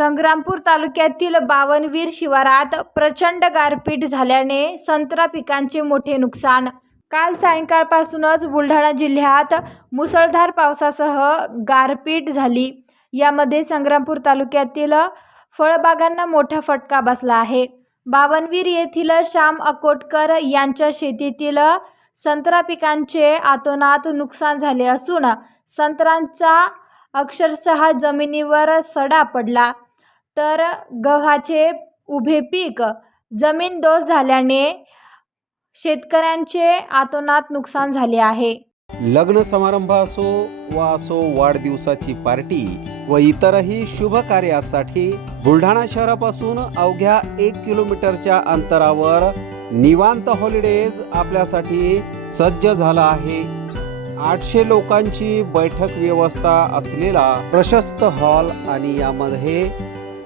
संग्रामपूर तालुक्यातील बावनवीर शिवारात प्रचंड गारपीट झाल्याने संत्रा पिकांचे मोठे नुकसान. काल सायंकाळपासूनच बुलढाणा जिल्ह्यात मुसळधार पावसासह गारपीट झाली. यामध्ये संग्रामपूर तालुक्यातील फळबागांना मोठा फटका बसला आहे. बावनवीर येथील श्याम अकोटकर यांच्या शेतीतील संत्रा पिकांचे आतोनात नुकसान झाले असून संत्रांचा अक्षरशः जमिनीवर सडा पडला. तर गव्हाचे उभे पीक जमीनदोस्त झाल्याने शेतकऱ्यांचे आतोनात नुकसान झाले आहे. लग्न समारंभ असो वा असो वाढदिवसाची पार्टी व इतरही शुभ कार्यासाठी बुलढाणा शहरापासून अवघ्या एक किलोमीटरच्या अंतरावर निवांत हॉलिडेज आपल्यासाठी सज्ज झाला आहे. आठशे लोकांची बैठक व्यवस्था असलेला प्रशस्त हॉल आणि यामध्ये